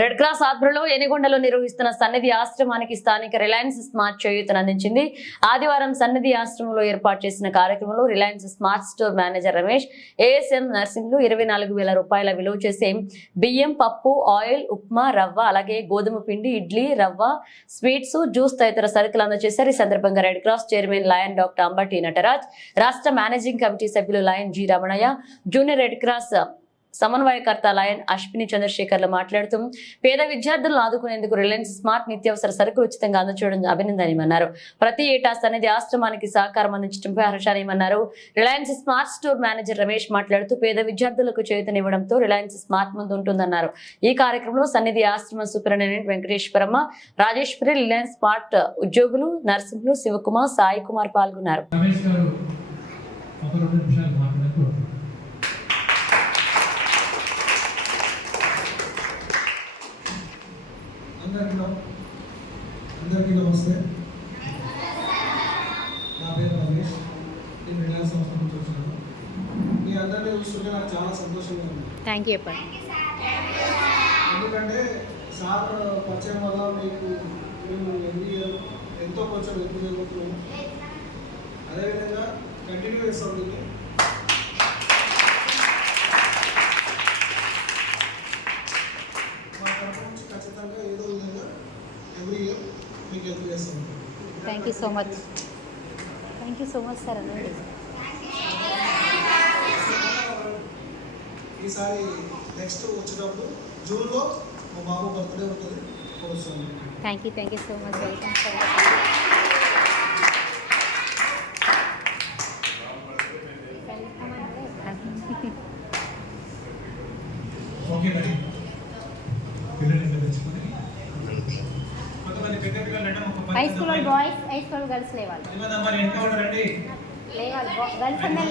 Red cross ఆధ్వర్యంలో ఎనిగొండలో నిర్వహిస్తున్న సన్నిధి ఆశ్రమానికి స్థానిక రిలయన్స్ స్మార్ట్ చేయూతను అందించింది. ఆదివారం సన్నిధి ఆశ్రమంలో ఏర్పాటు చేసిన కార్యక్రమంలో Reliance smart store manager Ramesh ASM నర్సింగ్లు ఇరవై నాలుగు వేల రూపాయల విలువ చేసే బియ్యం పప్పు ఆయిల్ ఉప్మా రవ్వ అలాగే గోధుమ పిండి ఇడ్లీ రవ్వ స్వీట్స్ జ్యూస్ తదితర సరుకులు అందజేశారు. ఈ సందర్భంగా red cross chairman lion doctor Ambati Nataraj రాష్ట్ర మేనేజింగ్ కమిటీ సభ్యులు lion G Ramanayya junior red cross సమన్వయకర్త లయన్ అశ్విని చంద్రశేఖర్లు మాట్లాడుతూ పేద విద్యార్థులను ఆదుకునేందుకు రిలయన్స్ స్మార్ట్ నిత్యావసర సరుకులు ఉచితంగా అందచేయడం అభినందనమన్నారు ప్రతి ఏటా సన్నిధి ఆశ్రమానికి సహకారం అందించడంపై హర్షానీయమన్నారు Reliance smart store manager Ramesh మాట్లాడుతూ పేద విద్యార్థులకు చేతనివ్వడంతో రిలయన్స్ స్మార్ట్ ముందు ఉంటుందన్నారు. ఈ కార్యక్రమంలో సన్నిధి ఆశ్రమ superintendent Venkateswaramma Rajeswari Reliance smart ఉద్యోగులు నర్సింహులు శివకుమార్ సాయి కుమార్ పాల్గొన్నారు. అందరికీ అందరికీ నమస్తే. నా పేరు రమేష్ నేను రిలయన్స్ సంస్థ నుంచి వచ్చాను మీ అందరినీ చూస్తుంటే నాకు చాలా సంతోషంగా ఉంది. థ్యాంక్ యూ ఎందుకంటే సార్ పరిచయం వల్ల మీకు మేము ఇయర్ ఎంతో కొంచెం ఎక్కువ జరుగుతున్నాము అదేవిధంగా కంటిన్యూ చేస్తాం దీన్ని ఎవ్రీ ఇయర్ మీకు హెల్ప్ చేస్తాం thank you so much thank you so much sir అనండి ఈసారి నెక్స్ట్ వచ్చినప్పుడు జూన్లో మా బాబు బర్త్డే ఉంటుంది అప్పుడు వస్తాను thank you thank you so much welcome sir okay మరి పిల్లల్ని తెచ్చుకొని హై స్కూల్ మంది బాయ్స్ హై స్కూల్ గర్ల్స్ లేవాలి. లేవాలి గర్ల్స్ అందరు